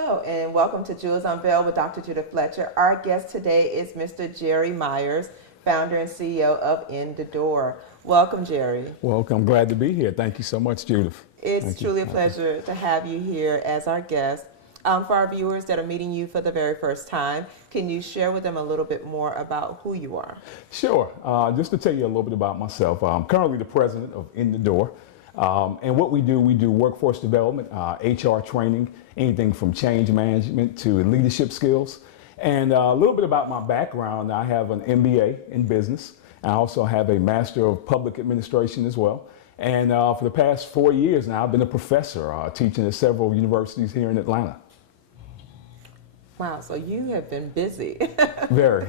Hello, and welcome to Jewels Unveiled with Dr. Judith Fletcher. Our guest today is Mr. Jerry Myers, founder and CEO of In the Door. Welcome, Jerry. Welcome. Glad to be here. Thank you so much, Judith. It's truly a pleasure to have you here as our guest. For our viewers that are meeting you for the very first time, can you share with them a little bit more about who you are? Sure. Just to tell you a little bit about myself, I'm currently the president of In the Door. And what we do workforce development, HR training, anything from change management to leadership skills. And a little bit about my background, I have an MBA in business. I also have a Master of Public Administration as well. And for the past 4 years now, I've been a professor teaching at several universities here in Atlanta. Wow, so you have been busy. Very.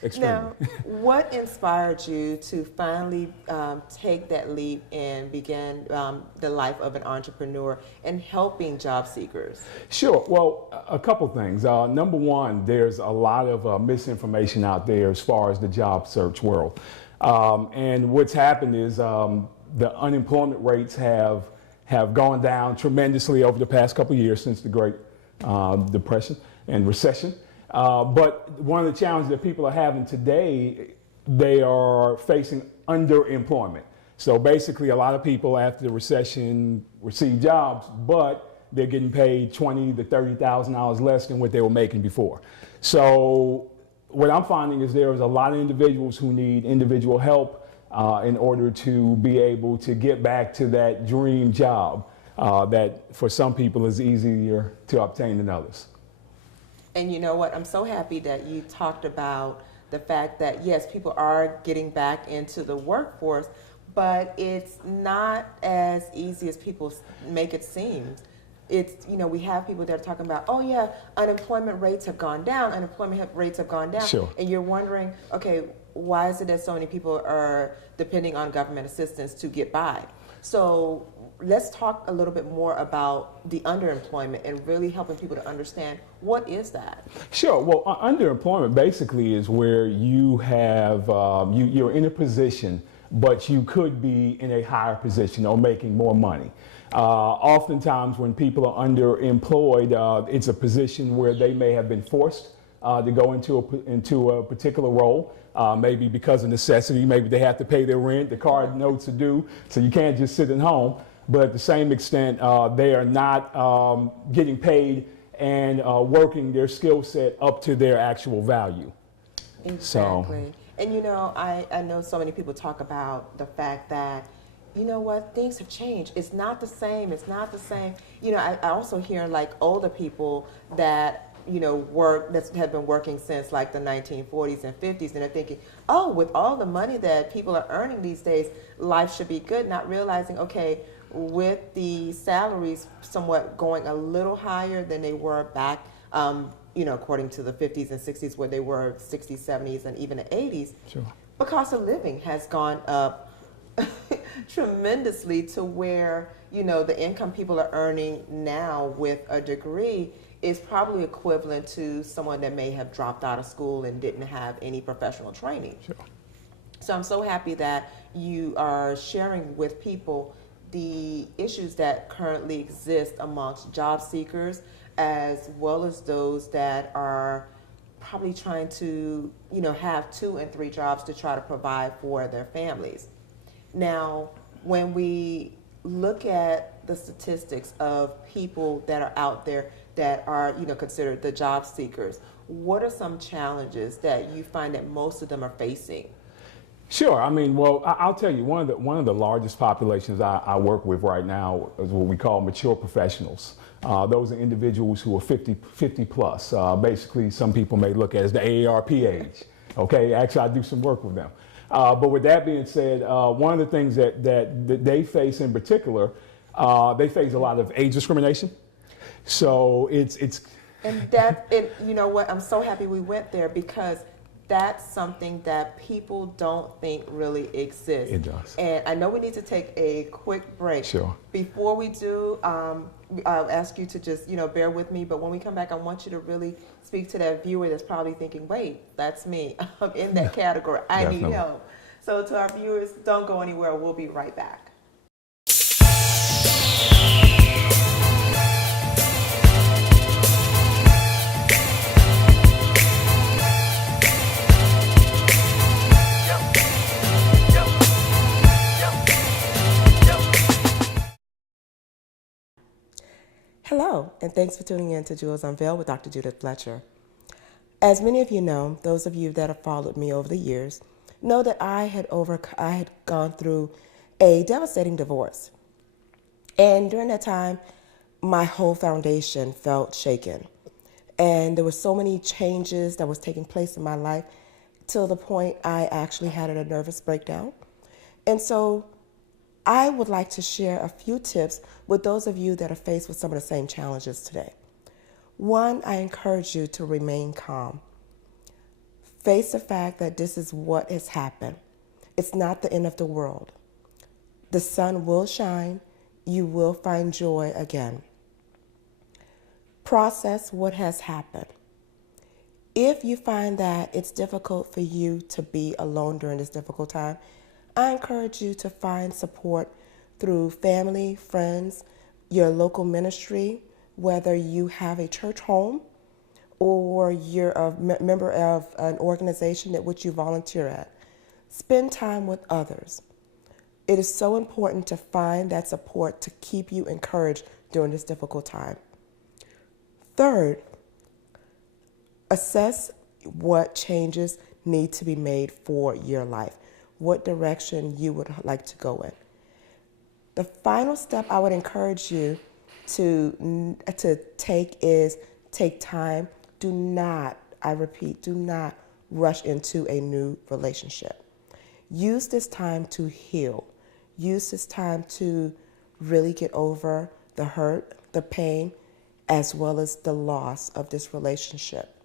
Extremely. Now, what inspired you to finally take that leap and begin the life of an entrepreneur and helping job seekers? Sure. Well, a couple things. Number one, there's a lot of misinformation out there as far as the job search world. And what's happened is the unemployment rates have gone down tremendously over the past couple of years since the Great Depression and recession. But one of the challenges that people are having today, they are facing underemployment. So basically, a lot of people after the recession received jobs, but they're getting paid $20,000 to $30,000 less than what they were making before. So what I'm finding is there is a lot of individuals who need individual help in order to be able to get back to that dream job that for some people is easier to obtain than others. And you know what? I'm so happy that you talked about the fact that, yes, people are getting back into the workforce, but it's not as easy as people make it seem. It's, we have people that are talking about, oh yeah, unemployment rates have gone down, Sure. And you're wondering, okay, why is it that so many people are depending on government assistance to get by? So let's talk a little bit more about the underemployment and really helping people to understand what is that? Sure. Well, underemployment basically is where you have, you're in a position, but you could be in a higher position or making more money. Oftentimes when people are underemployed, it's a position where they may have been forced to go into a particular role. Maybe because of necessity, maybe they have to pay their rent, the car notes are due, so you can't just sit at home. But at the same extent, they are not getting paid and working their skill set up to their actual value. Exactly. And I know so many people talk about the fact that, things have changed. It's not the same. I also hear like older people that that have been working since like the 1940s and 50s, and they're thinking, oh, with all the money that people are earning these days, life should be good, not realizing, okay, with the salaries somewhat going a little higher than they were back, according to the 50s and 60s, where they were 60s, 70s, and even the 80s. Sure. The cost of living has gone up tremendously to where, the income people are earning now with a degree is probably equivalent to someone that may have dropped out of school and didn't have any professional training. Sure. So I'm so happy that you are sharing with people the issues that currently exist amongst job seekers, as well as those that are probably trying to, have 2 and 3 jobs to try to provide for their families. Now, when we look at the statistics of people that are out there that are, considered the job seekers, what are some challenges that you find that most of them are facing? Sure. I mean, well, I'll tell you, one of the largest populations I work with right now is what we call mature professionals. Those are individuals who are 50 plus. Basically, some people may look at as the AARP age. Okay, actually, I do some work with them. But with that being said, one of the things that they face in particular, they face a lot of age discrimination. So it's. And that, you know what? I'm so happy we went there, because that's something that people don't think really exists. It does. And I know we need to take a quick break. Sure. Before we do, I'll ask you to just, bear with me. But when we come back, I want you to really speak to that viewer that's probably thinking, wait, that's me. I'm in that category. I need help. So to our viewers, don't go anywhere. We'll be right back. Hello, and thanks for tuning in to Jewels Unveiled with Dr. Judith Fletcher. As many of you know, those of you that have followed me over the years, know that I had gone through a devastating divorce. And during that time, my whole foundation felt shaken. And there were so many changes that was taking place in my life till the point I actually had a nervous breakdown. And so I would like to share a few tips with those of you that are faced with some of the same challenges today. One, I encourage you to remain calm. Face the fact that this is what has happened. It's not the end of the world. The sun will shine. You will find joy again. Process what has happened. If you find that it's difficult for you to be alone during this difficult time, I encourage you to find support through family, friends, your local ministry, whether you have a church home or you're a member of an organization at which you volunteer at. Spend time with others. It is so important to find that support to keep you encouraged during this difficult time. Third, assess what changes need to be made for your life, what direction you would like to go in. The final step I would encourage you to take is take time. Do not, I repeat, do not rush into a new relationship. Use this time to heal. Use this time to really get over the hurt, the pain, as well as the loss of this relationship.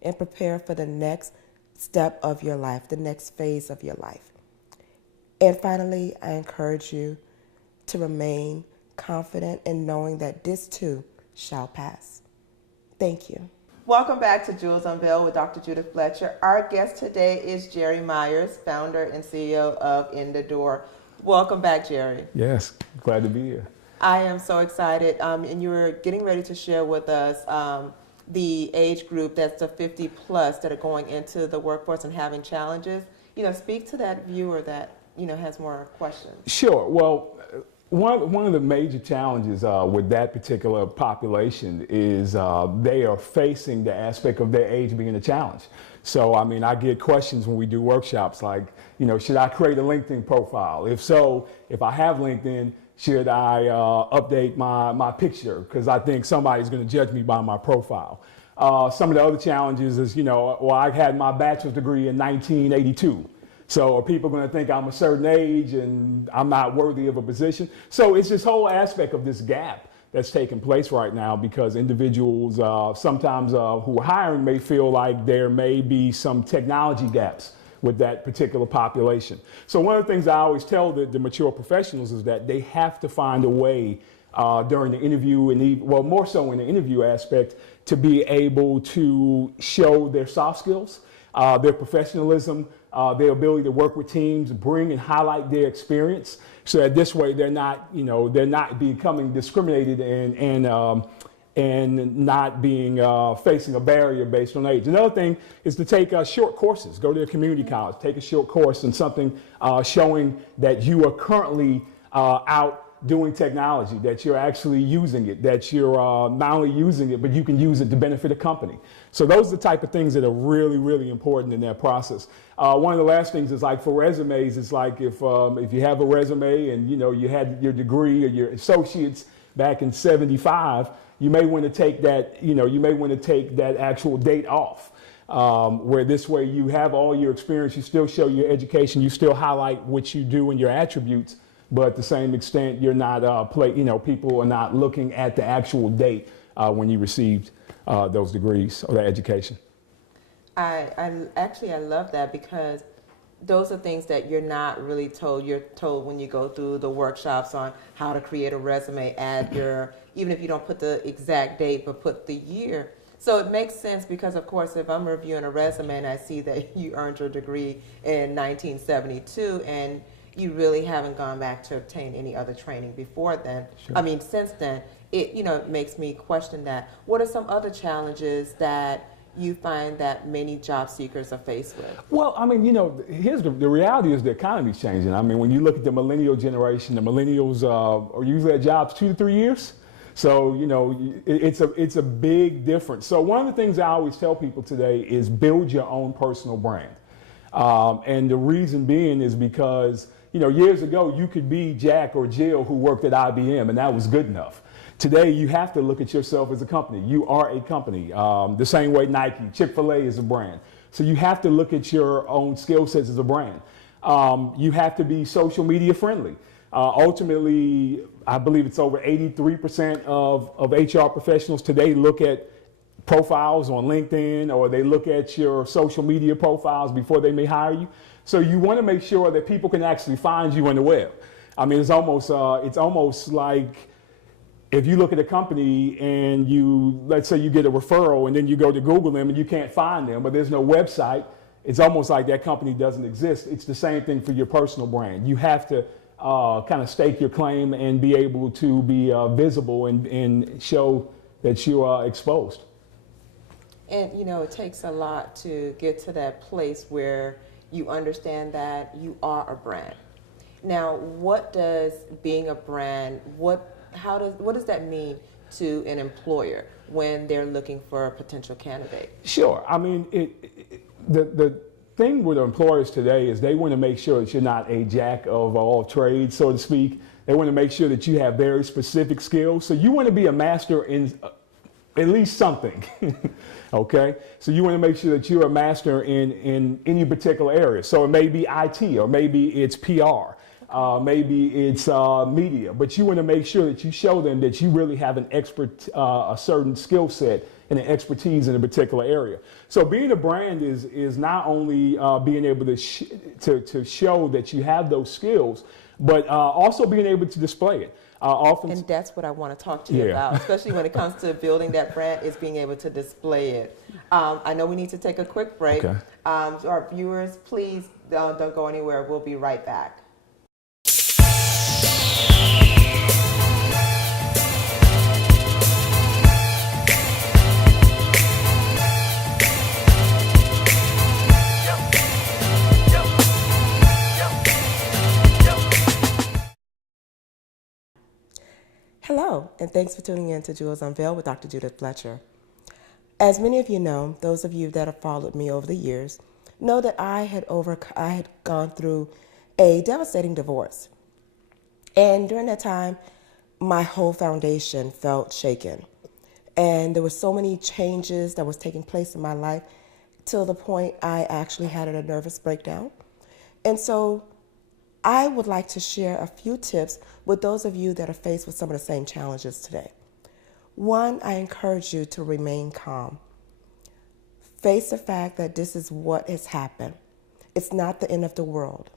And prepare for the next step of your life, the next phase of your life. And finally, I encourage you to remain confident in knowing that this too shall pass. Thank you. Welcome back to Jewels Unveiled with Dr. Judith Fletcher. Our guest today is Jerry Myers, founder and CEO of In the Door. Welcome back, Jerry. Yes, glad to be here. I am so excited. And you were getting ready to share with us the age group that's the 50 plus that are going into the workforce and having challenges. Speak to that viewer that, has more questions. Sure. Well, one of the major challenges with that particular population is they are facing the aspect of their age being a challenge. So, I get questions when we do workshops like, should I create a LinkedIn profile? If so, if I have LinkedIn, should I update my picture? Because I think somebody's going to judge me by my profile. Some of the other challenges is, I had my bachelor's degree in 1982. So are people going to think I'm a certain age and I'm not worthy of a position? So it's this whole aspect of this gap that's taking place right now because individuals sometimes who are hiring may feel like there may be some technology gaps with that particular population. So one of the things I always tell the mature professionals is that they have to find a way during the interview and more so in the interview aspect to be able to show their soft skills, their professionalism, their ability to work with teams, bring and highlight their experience, so that this way they're not becoming discriminated and not being facing a barrier based on age. Another thing is to take short courses. Go to a community college, take a short course in something showing that you are currently out doing technology, that you're actually using it, that you're not only using it, but you can use it to benefit a company. So those are the type of things that are really, really important in that process. One of the last things is like for resumes, it's like if you have a resume and you had your degree or your associates back in 75, you may want to take that actual date off. Where this way you have all your experience, you still show your education, you still highlight what you do and your attributes, but at the same extent, you're not people are not looking at the actual date when you received those degrees or that education. I love that because those are things that you're not really told. You're told when you go through the workshops on how to create a resume, even if you don't put the exact date, but put the year. So it makes sense because, of course, if I'm reviewing a resume and I see that you earned your degree in 1972 and you really haven't gone back to obtain any other training before then, sure. Since then, it makes me question that. What are some other challenges that you find that many job seekers are faced with? Well, here's the reality is the economy's changing. When you look at the millennial generation, the millennials are usually at jobs 2 to 3 years. So, you know, it's a big difference. So one of the things I always tell people today is build your own personal brand. And the reason being is because, you know, years ago you could be Jack or Jill who worked at IBM and that was good enough. Today you have to look at yourself as a company. You are a company. The same way Nike, Chick-fil-A is a brand. So you have to look at your own skill sets as a brand. You have to be social media friendly. Ultimately, I believe it's over 83% of HR professionals today look at profiles on LinkedIn, or they look at your social media profiles before they may hire you. So you want to make sure that people can actually find you on the web. I mean, it's almost like if you look at a company and let's say you get a referral and then you go to Google them and you can't find them, but there's no website, it's almost like that company doesn't exist. It's the same thing for your personal brand. You have to kind of stake your claim and be able to be visible and show that you are exposed. And you know, it takes a lot to get to that place where you understand that you are a brand. Now, what does being a brand, what does that mean to an employer when they're looking for a potential candidate? Sure. I mean, the thing with employers today is they want to make sure that you're not a jack of all trades, so to speak. They want to make sure that you have very specific skills. So you want to be a master in at least something, okay? So you want to make sure that you're a master in any particular area. So it may be IT, or maybe it's PR, maybe it's media, but you want to make sure that you show them that you really have a certain skill set and an expertise in a particular area. So being a brand is not only being able to show that you have those skills, but also being able to display it. And that's what I want to talk to you about, especially when it comes to building that brand, is being able to display it. I know we need to take a quick break. Okay. So our viewers, please don't go anywhere. We'll be right back. Hello, and thanks for tuning in to Jewel's Unveiled with Dr. Judith Fletcher. As many of you know, those of you that have followed me over the years, know that I had gone through a devastating divorce. And during that time, my whole foundation felt shaken. And there were so many changes that was taking place in my life till the point I actually had a nervous breakdown. And so I would like to share a few tips with those of you that are faced with some of the same challenges today. One, I encourage you to remain calm. Face the fact that this is what has happened. It's not the end of the world.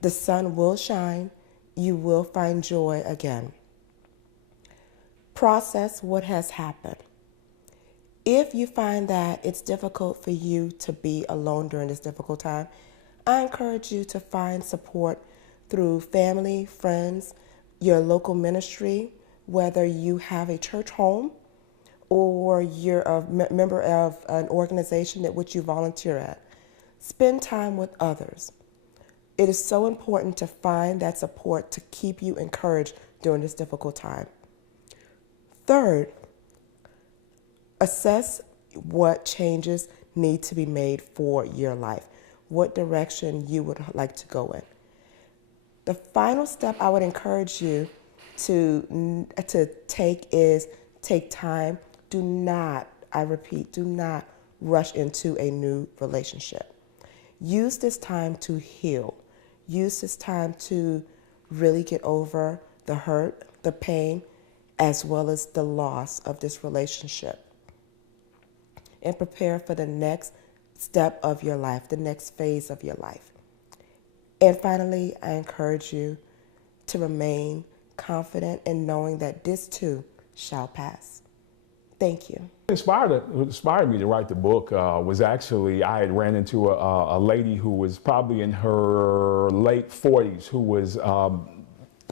The sun will shine. You will find joy again. Process what has happened. If you find that it's difficult for you to be alone during this difficult time, I encourage you to find support through family, friends, your local ministry, whether you have a church home or you're a member of an organization at which you volunteer at. Spend time with others. It is so important to find that support to keep you encouraged during this difficult time. Third, assess what changes need to be made for your life, what direction you would like to go in. The final step I would encourage you to take is take time. Do not, I repeat, do not rush into a new relationship. Use this time to heal. Use this time to really get over the hurt, the pain, as well as the loss of this relationship. And prepare for the next step of your life, the next phase of your life. And finally, I encourage you to remain confident in knowing that this too shall pass. Thank you. What inspired me to write the book was actually I had ran into a lady who was probably in her late 40s who was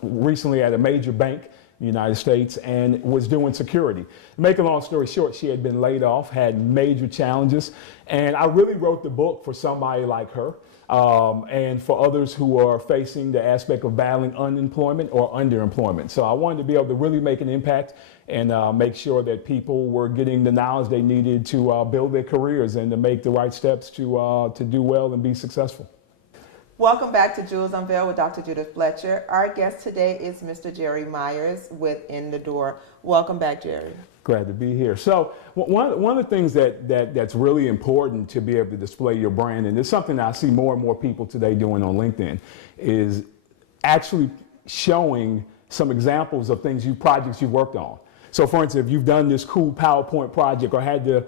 recently at a major bank, in the United States and was doing security. To make a long story short, she had been laid off, had major challenges, and I really wrote the book for somebody like her. And for others who are facing the aspect of battling unemployment or underemployment. So I wanted to be able to really make an impact and make sure that people were getting the knowledge they needed to build their careers and to make the right steps to do well and be successful. Welcome back to Jewels Unveiled with Dr. Judith Fletcher. Our guest today is Mr. Jerry Myers with In the Door. Welcome back, Jerry. Glad to be here. So one of the things that's really important to be able to display your brand, and it's something that I see more and more people today doing on LinkedIn, is actually showing some examples of projects you've worked on. So for instance, if you've done this cool PowerPoint project or had to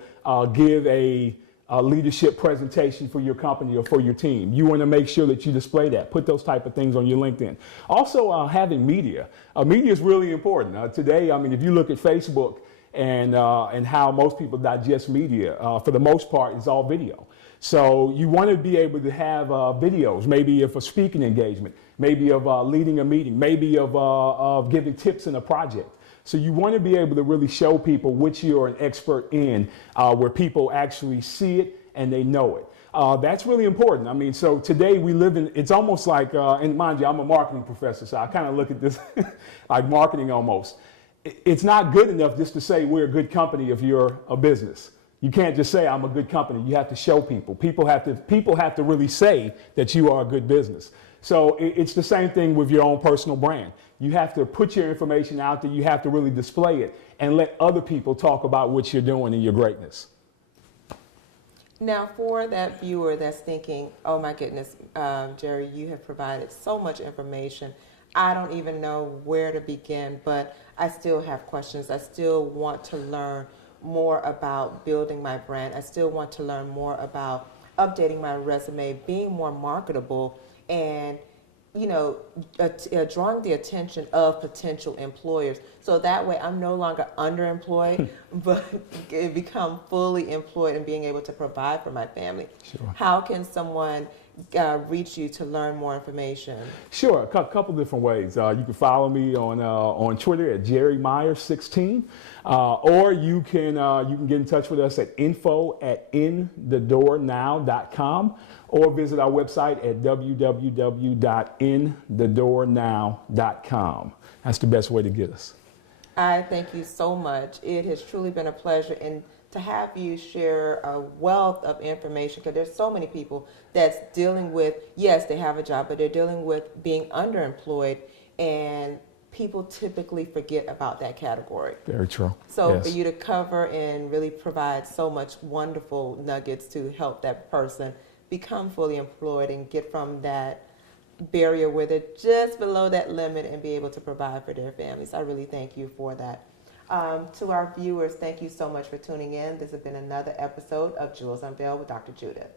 give a leadership presentation for your company or for your team, you want to make sure that you display that. Put those type of things on your LinkedIn. Also, having media. Media is really important. Today, I mean, if you look at Facebook and how most people digest media, for the most part, it's all video. So you want to be able to have videos, maybe of a speaking engagement, maybe of leading a meeting, maybe of giving tips in a project. So you want to be able to really show people which you're an expert in, where people actually see it and they know it. That's really important. I mean, so today we live in, it's almost like, and mind you, I'm a marketing professor, so I kind of look at this like marketing almost. It's not good enough just to say we're a good company if you're a business. You can't just say I'm a good company. You have to show people. People have to really say that you are a good business. So it's the same thing with your own personal brand. You have to put your information out there. You have to really display it and let other people talk about what you're doing and your greatness. Now, for that viewer that's thinking, oh my goodness, Jerry, you have provided so much information. I don't even know where to begin, but I still have questions. I still want to learn more about building my brand. I still want to learn more about updating my resume, being more marketable, and drawing the attention of potential employers. So that way I'm no longer underemployed, but become fully employed and being able to provide for my family. Sure. How can someone reach you to learn more information? Sure, a couple different ways. You can follow me on Twitter at JerryMyers16, or you can get in touch with us at info@inthedoornow.com, or visit our website at www.inthedoornow.com. That's the best way to get us. I thank you so much. It has truly been a pleasure, and to have you share a wealth of information, because there's so many people that's dealing with, yes, they have a job, but they're dealing with being underemployed, and people typically forget about that category. Very true. So yes. For you to cover and really provide so much wonderful nuggets to help that person become fully employed and get from that barrier where they're just below that limit and be able to provide for their families. I really thank you for that. To our viewers, thank you so much for tuning in. This has been another episode of Jewels Unveiled with Dr. Judith.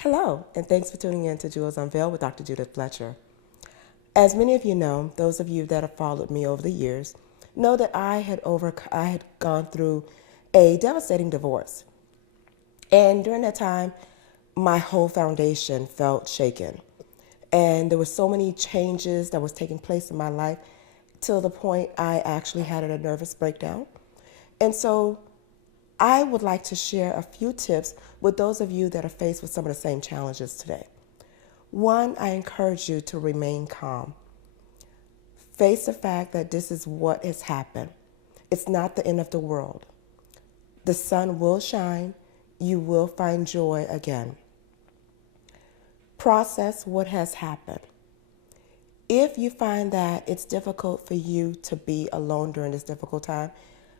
Hello, and thanks for tuning in to Jewels Unveiled with Dr. Judith Fletcher. As many of you know, those of you that have followed me over the years, know that I had gone through a devastating divorce. And during that time, my whole foundation felt shaken. And there were so many changes that was taking place in my life till the point I actually had a nervous breakdown. And so I would like to share a few tips with those of you that are faced with some of the same challenges today. One, I encourage you to remain calm. Face the fact that this is what has happened. It's not the end of the world. The sun will shine. You will find joy again. Process what has happened. If you find that it's difficult for you to be alone during this difficult time,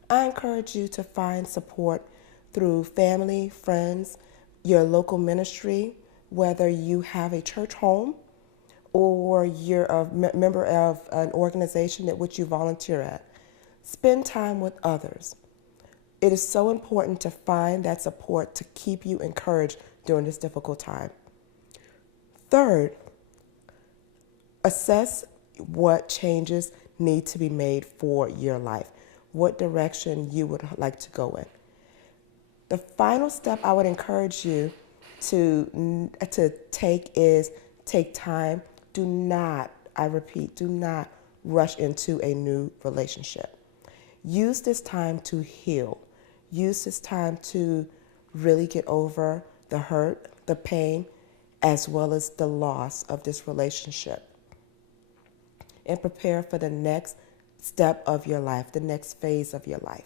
I encourage you to find support through family, friends, your local ministry, whether you have a church home or you're a member of an organization at which you volunteer at. Spend time with others. It is so important to find that support to keep you encouraged during this difficult time. Third, Assess what changes need to be made for your life, what direction you would like to go in. The final step I would encourage you to take is take time. Do not, I repeat, do not rush into a new relationship. Use this time to heal. Use this time to really get over the hurt, the pain, as well as the loss of this relationship. And prepare for the next step of your life, the next phase of your life.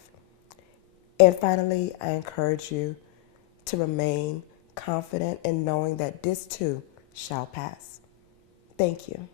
And finally, I encourage you to remain confident in knowing that this too shall pass. Thank you.